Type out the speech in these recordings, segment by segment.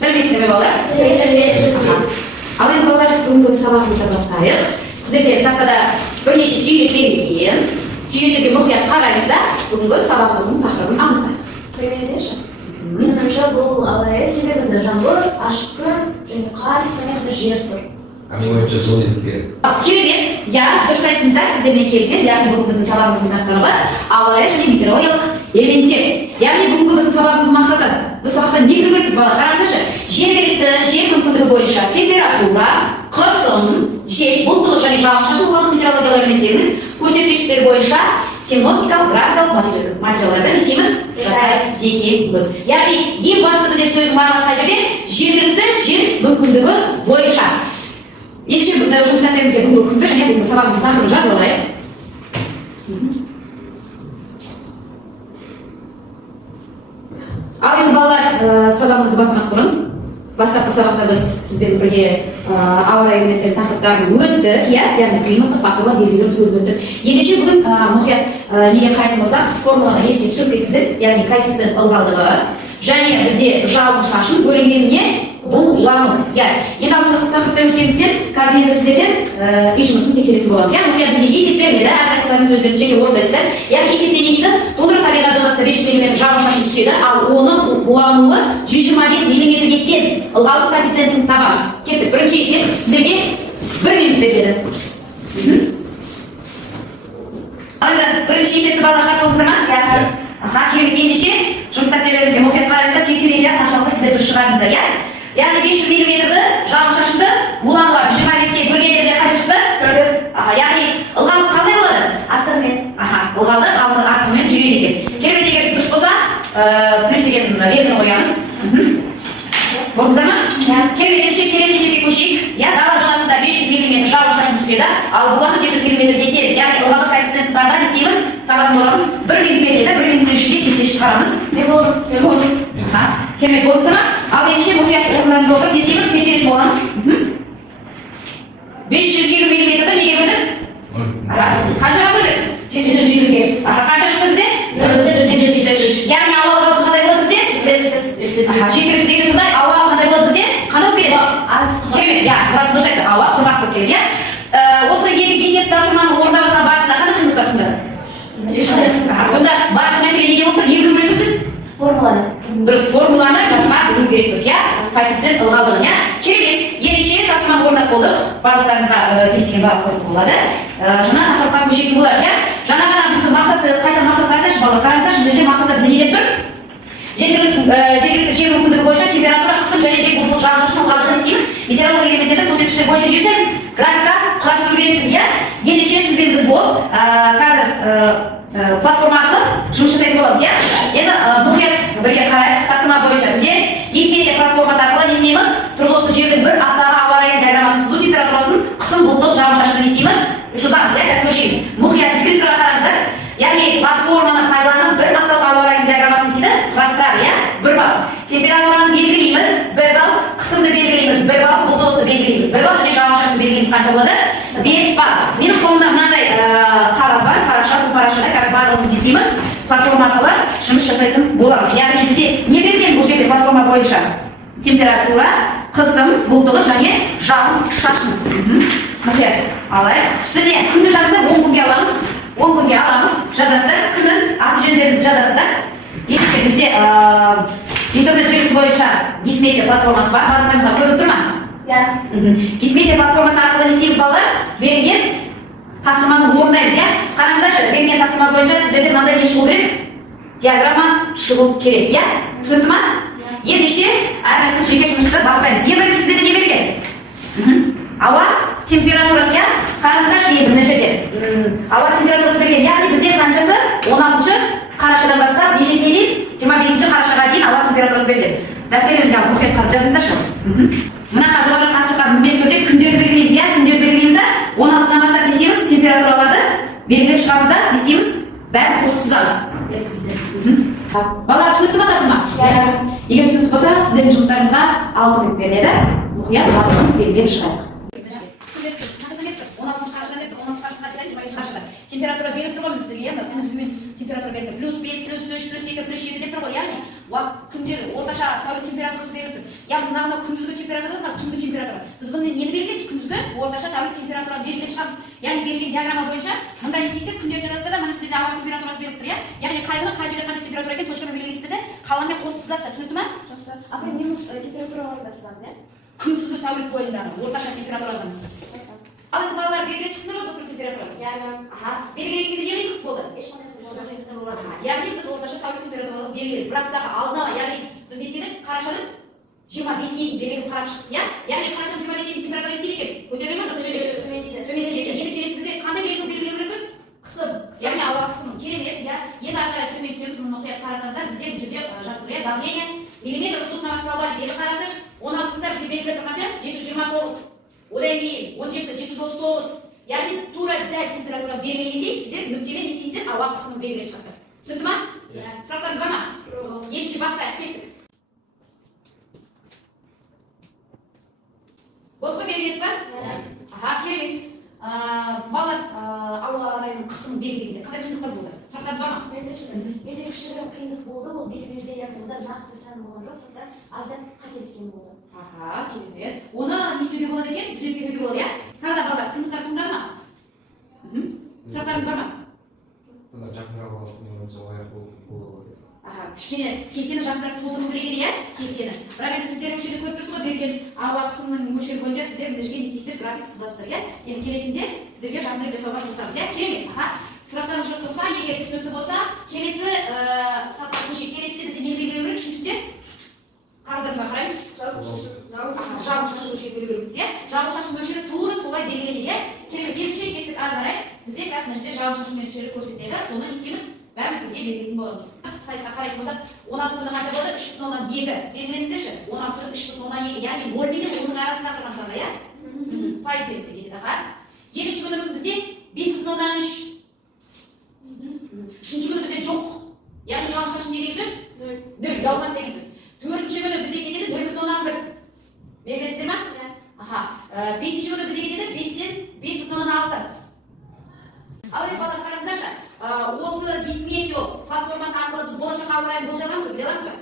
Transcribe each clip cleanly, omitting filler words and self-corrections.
Сәлеметсіздер ме балалар? Ал енді балалар, бүгінгі сабағымызды бастайық. Сіздерге тақтада бірнеше сүйрек берілген. Сүйреттерге мұқият қараймыз да, бүгінгі сабағымыздың тақырыбын анықтайық. Привет, меніңше бұл авария себебінде жаңбыр, ашық күн және қар, сонымен қатар жер тұр. Менің ойымша жыл езілген. Керемет, дұрыс айттыңыздар, сіздермен келісемін. Яғни бүгінгі біздің сабағымыздың тақырыбы ауа райы және метеорологиялық элементтер. Яғни бүгінгі біздің сабағымыздың мақсаты, біз сабақта не білуіміз балалар? Қараңыздаршы, жергілікті жер мүмкіндігі бойынша температура, қысым, жел, бұлттылық және жауын-шашын метеорологиялық элементтерінің көрсеткіштері бойынша синоптикалық, графикалық материалдарды не істейміз? Жасаймыз дегенбіз. Яғни ең басты бізде сөздің мағынасы қай жерде? Жергілікті жер мүмкіндігі бойынша. Ендеше жұмыс дәптерімізге бүгінгі күнгі және бүгінгі сабағымыздың тақырыбын жазып алайық. Ал енді балалар, сабағымызды бастамас бұрын, бастапқы сабақта біз сізбен бірге ауа райы элементтерінің тақырыптарын өттік, яғни климаттық факторлар белгілерін көріп өттік. Ендеше бүгін мұқият неге қарайтын болсақ, формулаға еске түсіріп кетіңіздер, яғни коэффициент ылғалдығы және бізде жауын-шашын бөлінгеніне бұл жану. Енді алдыңғы тақырыпта өткендіктен қазір енді сіздерден үй жұмысын тексеретін боламыз. Мұқият бізге есеп беріледі, әрқайсыларыңыз өздеріңіз жеке орындайсыздар. Яғни есепте не дейді? Тудырып табиғат зонасында 500 мм жауын-шашын түседі, ал оның булануы 125 мм-ге тең. Ылғалдық коэффициентін табамыз. Кеттік. Бірінші есеп сіздерге 1 минут беріледі. Алайда бірінші есепті балалар шығарып болыңыздар ма? Керемет. Ендеше жұмыс дәптерлеріңізге мұқият қараңыздар, тексермеңдер, қаншалықты сіздер дұрыс шығарыңыздар. Яғни 500 мм-ді жауын-шашынды булануға 25-ке бөлгенде қанша шықты? Яғни ылғалдық қандай болады? Артығымен. Ылғалдық артығымен жүреді екен. Керемет, егер дұрыс болса, плюс деген белгіні қоямыз. Болдыңыздар ма? Керемет, ендеше келесі есепке көшейік. Дала зонасында 500 мм жауын-шашын түседі, ал буланы 700 мм-ге тең. Яғни ылғалдық коэффициентін барда не істейміз? Табатын боламыз. 1 минут береді, 1 минуттың ішінде тез шығарамыз. Не болды? Керемет, болдыңыздар ма? Ал ендеше мұқият орындарыңызға отырып не істейміз? Тексеретін боламыз. 520 мм-ді неге бөлдік? Қаншаға бөлдік? 720-ге. Қанша шықты бізде? 473. Яғни ауа ылғалдығы қандай болады бізде? Жеткіліксіз деген сондай, ауа қандай болады бізде? Қандай болып келеді? Керемет, біраз дұрыс айтты, ауа құрғақ болып келеді. Осы екі есеп тапсырманы орындауға барысында қандай қиындықтар туды? Сонда басты мәселе неге болып тұр? Не білу керекпіз біз? Формуланы. Дұрыс, формуланы жатқа білу керекпіз, коэффициент ылғалдығын. Керемет, ендеше тапсырманы орындап болдық. Барлықтарыңызға естіген барлық қойсын болады. Жаңа тақырыпқа көшетін болады. Жаңа ғана біздің мақсатты қайта айтайыншы балалар. Қараңыздаршы, мына жер мақсатта бізде не деп тұр? Жергілікті жер мүмкіндігі бойынша температура, қысым және жел бұлттылық жауын-шашын ылғалдығын естейміз. Метеорологиялық элементтердің көрсеткіштері бойынша не істейміз? Графика құрастыру керекпіз. Ендеше сізбен біз болып қазір платформа арқылы жұмыс жасайтын боламыз. Енді мұқият бірге қарайық. Тапсырма бойынша бізде дискессия платформасы арқылы не істейміз? Тұрғылықты жердің бір аптаға ауа райының диаграммасын, сызу температурасын, қысым, бұлттылық жауын-шашынды не істейміз? Сызамыз. Қазір көшеміз. Мұқият скриптурға қараңыздар. Яғни платформаны пайдаланып бір апталық ауа райының диаграммасын не істейді? Құрастырады, 1 балл. Температураны белгілейміз, 1 балл. Қысымды белгілейміз, 1 балл. Бұлттылықты белгілейміз, 1 балл. Және жауын-шашынды белгілейміз, қанша болады? 5 балл. Менің қолымда мынандай қағаз бар, параша, бұл парашада қазір барлығымыз не істейміз? Платформа арқылы жұмыс жасайтын боламыз. Яғни бізде не берген бұл жерде платформа бойынша? Температура, қысым, бұлттылық және жауын-шашын. Мұқият алайық. Үстіне күнді жазды 10 күнге аламыз. 10 күнге аламыз, жазасыздар, күнін, аты жөндеріңізді жазасыздар. Ендеше бізде интернет желісі бойынша Гисметия платформасы бар, барлықтарыңызға көрініп тұр ма? Гисметия платформасы арқылы не істейміз балалар? Берілген тапсырманы орындаймыз. Қараңыздаршы, берілген тапсырма бойынша сіздерде мынандай не шығу керек? Диаграмма шығу керек. Түсінікті ма? Ендеше әрқайсымыз жеке жұмысты бастаймыз. Ең бірінші сіздерде не берілген? Ауа температурасы, қараңыздаршы ең бірінші жерде. Ауа температурасы берген, яғни бізде қаншасы 16 қарашадан бастап нешесіне дейін? 25 қарашаға дейін ауа температурасы берілген. Дәптеріңізге мұқият қарап жазыңыздаршы. Мына жоғары қасыққа міндетті түрде күндерді белгілейміз, күндерді белгілейміз. 16-сынан бастап не істейміз? Температураларды белгілеп шығамыз да, не істейміз? Бәрін қосып сызамыз. Балалар түсінікті ма тапсырма? Егер түсінікті болса, сіздердің жұмыстарыңызға 6 минут беріледі. Мұқият барлығын белгілеп шығайық. Температура беріп тұр ғой біздерге, күндізгі температура берді. +5, +3, +2, +7 деп тұр ғой, яғни күн күндері орташа тәулік температурасы беріліп тұр. Яғни мына күндізгі температура, мына түнгі температура. Біз бұны нені белгілейміз? Күндізгі орташа тәулік температураны белгілеп шығамыз. Яғни берілген диаграмма бойынша мында не істейсіздер? Күндерді жазасыздар да, мына сіздерде ауа температурасы беріліп тұр, иә? Яғни қай күні қай жерде қанша температура екен точкамен белгілейсіздер де, қаламмен қосып сызасыздар, түсінікті ме? Жақсы. Апай минус температураларда сызамыз, иә? Күндізгі тәулік бойындағы орташа температурадан сыз. Жақсы. Ал енді балалар белгілеп шықтыңдар ғой доктор температура? Аха, белгілеген кезде не қиындық болды? Яғни біз орташа тәулік температураны белгіледік. Бірақ та алдын ала, яғни біз не істедік? Қарашаның 25-іне дейін белгілеп қарап шықтық, иә? Яғни қарашаның 25-іне дейін температура істейді екен. Көтеріле ме? Төмендейді екен. Енді келесі бізде қандай белгі белгілеу керекпіз? Қысым, яғни ауа қысымын. Керемет, иә? Енді ары қарай төмен түсеміз, мұны мұқият қарасаңыздар, бізде бұл жерде жазып тұр, иә? Давление, миллиметр ртутного столба, енді қараңыздар, 16-сында бізде белгілеп тұр қанша? 729. Одан кейін 17, 739. Яғни тура дәл температура белгілегенде сіздер нүктемен не істейсіздер? Ауа қысымын белгілеп шығасыздар. Түсінді ма? Сұрақтарыңыз бар ма? Екінші бастайық, кеттік. Болды ма, белгіледік па? Аха, керемет. Балалар ауа райының қысымын белгілегенде қандай қиындықтар болды? Сұрақтарыңыз бар ма? Менде кішігірім қиындық болды, ол белгілеуде яғни онда нақты сан болған жоқ, сонда аздап қателескен болды. Аха, керемет. Оны не істеуге болады екен? Түзетуге болады, иә? Тағы да балалар қиындықтар туындады ма? Сұрақтарыңыз бар ма? Сонда жақынға қаласың, солай болды. Аха, кішкене кестені жақындап толтыру керек еді, иә? Кестені. Бірақ енді сіздер осы жерде көріп тұрсыз ғой, берген ауа қысымының мөлшері бойынша сіздер мына жерге не істейсіздер? График сызасыздар, иә? Енді келесінде сіздерге жақындап жасауға тырысамыз, иә? Керемет. Аха. Сұрақтарыңыз жоқ болса, егер түсінікті болса, келесі сатыға көшейік. Келесіде бізде не белгілеу керек? Үшіншісінде қараударыңызға қараймыз. Жауын шашын мөлшері белгілеу керекпіз, иә? Жауын шашын мөлшері тура солай белгіленеді, иә? Керемет. Ендеше кеттік ары қарай. Бізде қазір мына жерде жауын шашын мөлшері көрсетіледі. Соны не істейміз? Бәріміз бірге белгілейтін боламыз. Сайтқа қарайтын болсақ, 16-дан қанша болды? 3,2. Белгілеңіздерші. 16-дан 3,2. Яғни 0 мен 10-ның арасында тұрған санға, иә? Пайыз береміз кетеді, аха. Екінші күні бізде 5,3. Үшінші күні бізде жоқ. Яғни жауын шашын не деген сөз? 0. Жауған деген сөз. Төртінші күні бізде кетеді 0,1. Белгіледіңіздер ма? Аха. Бесінші күні бізде кетеді 5-тен 5,6. Ал енді балалар қараңыздаршы, осы дисметио платформасы арқылы біз болашақ ауа райын болжай аламыз ба? Біле аламыз ба?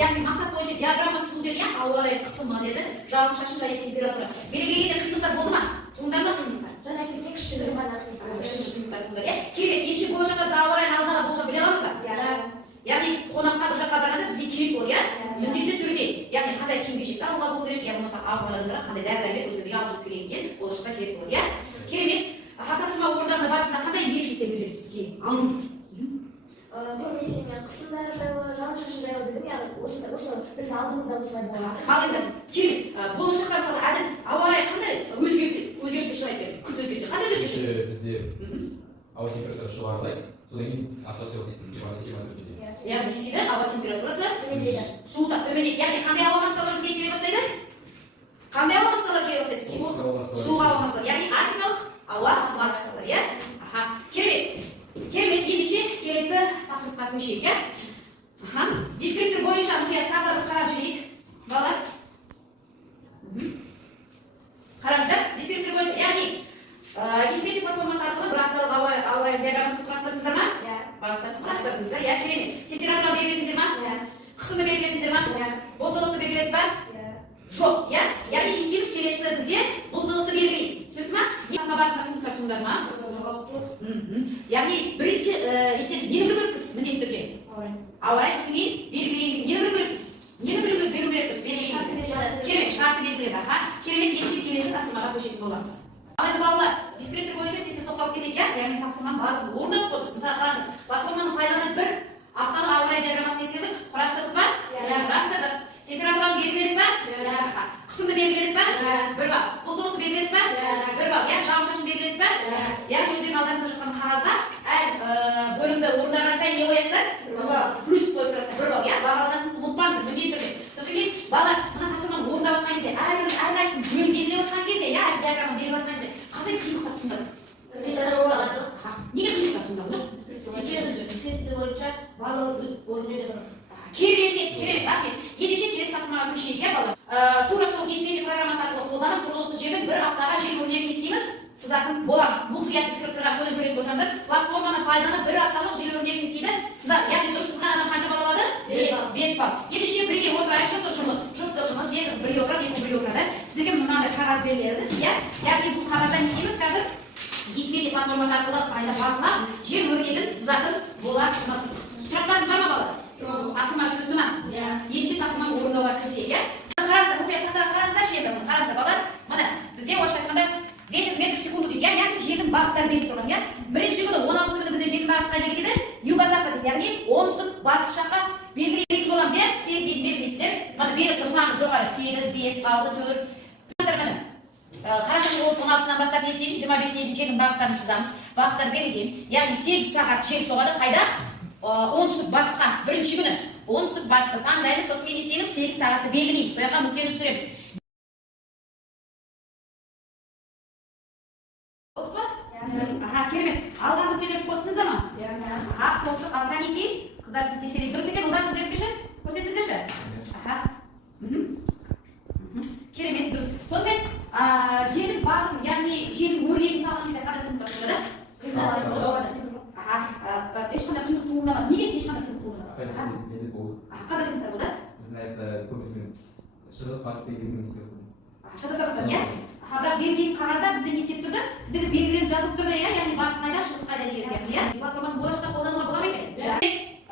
Яғни мақсат бойынша диаграмма түзілген, ауа райы қысымы деді, жауын шашын және температура. Белгілегенде қиындықтар болды ма? Туындады ма қиындықтар? Жаңа айтқан кішігірім ғана қиындықтар туындады, иә? Керемет, ендеше болашақта біз ауа райын алдын ала болжап біле аламыз ба? Яғни қонаққа бір жаққа барғанда бізге керек ол, иә? Міндетті түрде, яғни қандай киім-кешекті алуға болу керек, я болмаса ауырған адамдарға қандай дәрі-дәрмек өзіне алып жүріп келгенге болашақта керек болады, иә? Керемет. Тапсырма орындарында барысында қандай ерекшеліктер өзгерді сізге? Алыңыздар. Көбінесе мен қысымдар жайлы, жауын шашын жайлы білдім, яғни осы біздің алдымызда осылай болады. Ал енді керемет, болашақта мысалы әділ ауа райы қандай өзгеріске ұшырайды? Күн өзгеріске қандай өзгеріске? Бізде ауа температурасы жоғарылайды, содан кейін ассоциация 20-24. Яғни не істейді? Ауа температурасы суытады, төмендейді. Яғни қандай ауа массалары бізге келе бастайды? Қандай ауа массалары келе бастайды? Суық ауа массалары, яғни арктикалық ауа массалары, иә? Аха, керемет. Керемет, ендеше келесі тақырыпқа көшейік, иә? Аха, дискриптор бойынша мұқият тағы бір қарап жүрейік, балалар. Қараңыздар, дискриптор бойынша, яғни дискретик платформасы арқылы бір апталық ауа райы диаграммасын құрастырдыңыздар ма? Бағыттасын құрастырдыңыздар, иә, керемет. Температура белгіледіңіздер ма? Қысымды белгіледіңіздер ма? Бұлтылықты белгіледік па? Жоқ, иә? Яғни ескеміз келесі бізде бұлтылықты белгілейміз. Түсінікті ма? Есіма барысында қиындықтар туындады ма? Яғни бірінші ретте біз нені білу керекпіз? Міндетті түрде. Ауа райы сосын кейін белгілеген кезде нені білу керекпіз? Нені білу керекпіз? Керемет, шартты белгілер, аха. Керемет, ендеше келесі тапсырмаға көшетін боламыз. Ал енді балалар, дискриптор бойынша тез тоқталып кетейік, иә? Яғни тапсырманы барлығын орындадық қой біз. Мысалы қараңыз, платформаны пайдаланып бір апталық ауа райы диаграммасын естедік, құрастырдық па? Құрастырдық. Температураны белгіледік па? Қысымды белгіледік па? Бір бал. Бұлтылықты белгіледік па? Бір бал. Яғни жауын шашын белгіледік па? Яғни өздерің алдарында жатқан қағазға әр бөлімді орындаған сайын не қоясыздар? Плюс қойып тұрасыздар. Бір бал. Иә, бағаланатынын ұмытпаңыздар, міндетті түрде. Сосын кейін балалар мына тапсырманы орындап жатқан кезде, әрқайсысын бөлім белгілеп жатқан кезде, иә, әр диаграмма белгілеп жатқан кезде қандай қиындықтар туындады? Неге қиындықтар туындады? Өйткені дискретик бойынша барлығы өз орнына жасадық. Керемет, рахмет. Ендеше келесі тапсырмаға көшейік, иә балалар? Тура сол дискретик программасы арқылы қолданып тұрғылықты жердің бір аптаға жер өрнегін естейміз, сызатын боламыз. Мұқият дискрипторға көңіл бөлетін болсаңыздар, платформаны пайдаланып бір апталық жер өрнегін естейді, сызады. Яғни дұрыс сызған адам қанша бал алады? 5 балл. Ендеше бірге отырайық, жұптық жұмыс, екі қыз бірге отырады, екі бірге отырады. Сіздерге мынандай қағаз беріледі, иә? Яғни бұл қағаздан не істейміз қазір? Гисмети платформасы арқылы қайда бақылап, жер өрнегін сызатын боламыз. Сұрақтарыңыз бар ма балалар? Тапсырма түсінді ма? Ендеше тапсырманы орындауға кірісейік, иә? Қараңыздар, мұқияттақтарға қараңыздаршы енді, қараңыздар балалар. Мына бізде орысша айтқанда метр секунду дейді, яғни жердің бағыттары беріліп тұрған, иә? Бірінші күні 16 күні бізде жердің бағыты қайда кетеді? Юго-запад дейді, яғни оңтүстік батыс жаққа белгілейтін боламыз, иә? 8 дейді белгілейсіздер. Мына беріп тұрсаңыз жоғары 8, 5, 6, 4. Қараша болып 16-сынан бастап не істейді? 25-іне дейін жердің бағыттарын сызамыз. Бағыттар берілген, яғни 8 сағат жел соғады қайда? Оңтүстік батысқа. Бірінші күні оңтүстік батысты таңдаймыз, сосын не істейміз? 8 сағатты белгілейміз. Сояққа нүктені түсіреміз. Керемет. Алған нүктелерді қостыңыздар ма? Қостық, қанекей. Қыздарды тексерейік. Дұрыс екен, ұлдар сіздердікіші? Көрсетіңіздерші? Керемет, дұрыс. Сонымен, жердің бағытын, яғни жердің өрлегін салған кезде қандай қиындық туындады? Ешқандай қиындық туындамады. Неге ешқандай қиындық туындамады? Қандай қиындықтар болды? Біздің аяқта көбісін шығыс батыс деген істесін. Шығыс батыстан, иә? Бірақ берілген қағазда бізде не істеп тұрды? Сіздерге белгіленіп жазылып тұрды, иә? Яғни батыс қайда, шығыс қайда деген сияқты, иә? Платформасын болашақта қолдануға бола ма екен?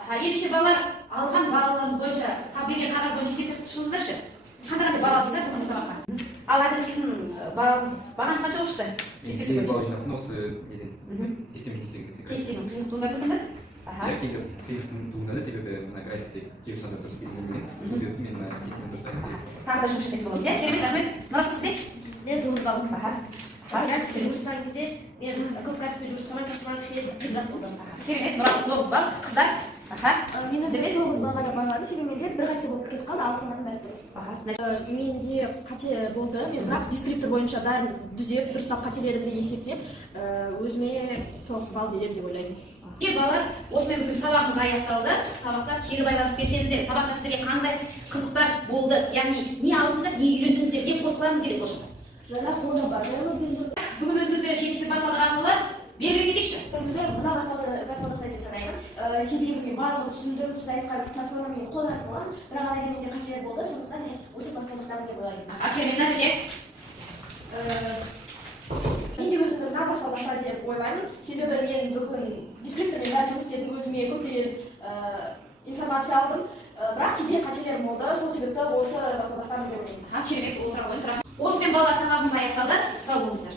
Ендеше балалар алған бағаларыңыз бойынша, берген қағаз бойынша есептеп шығыңыздаршы. Қандай баға алдыңыздар бүгінгі сабаққа? Ал адрестің бағаңыз қанша болып шықты? 8 балл жинақтың осы неден тестемен істеген. Тестемен қиындық туындап сонда? Қиындық туындады, себебі мына графикте кейбір сандар дұрыс белгіленген. Сол себепті мен мына тестемен дұрыс айтып тағы да жұмыс жасайтын боламыз, иә? Керемет, рахмет. Нұрас сізде? Мен 9 балл. Графикте жұмыс жасаған кезде мен көп графикте жұмыс жасамай тапсырманы кішкене қиындырақ болды. Керемет, Нұрас 9 балл. Қыздар? Мен өзіме 9 баллға да бармадым, себебі менде бір қате болып кетіп қалды, ал қалғаны бәрі дұрыс. Менде қате болды, мен бірақ дескриптор бойынша бәрін түзеп, дұрыстап қателерімді есептеп, өзіме 9 балл беремін деп ойлаймын. Балалар, осымен біздің сабағымыз аяқталды. Сабақта кері байланыс берсеңіздер, сабақта сіздерге қандай қызықтар болды, яғни не алдыңыздар, не үйрендіңіздер, не қосқыларыңыз келеді болашақта? Жаңа қолда бар, бүгін өзіңіздер шексіздік баспалдық арқылы белгілеп кетейікші. Сіздер мына баспалдықта деп санаймын. Себебі мен барлығын түсіндім, сіз айтқан платформамен қолданатын боламын, бірақ алайда менде қателер болды, сондықтан мен осы баспалдықтамын деп ойлаймын. Керемет, Назерке? Мен де өзімді мына баспалдақта деп ойлаймын, себебі мен бүгін дескриптормен бәрі жұмыс істедім, өзіме көптеген информация алдым, бірақ кейде қателерім болды, сол себепті осы баспалдақтамын деп ойлаймын. Керемет, отыра қойыңыз. Осымен балалар сабағымыз аяқталды. Сау болыңыздар.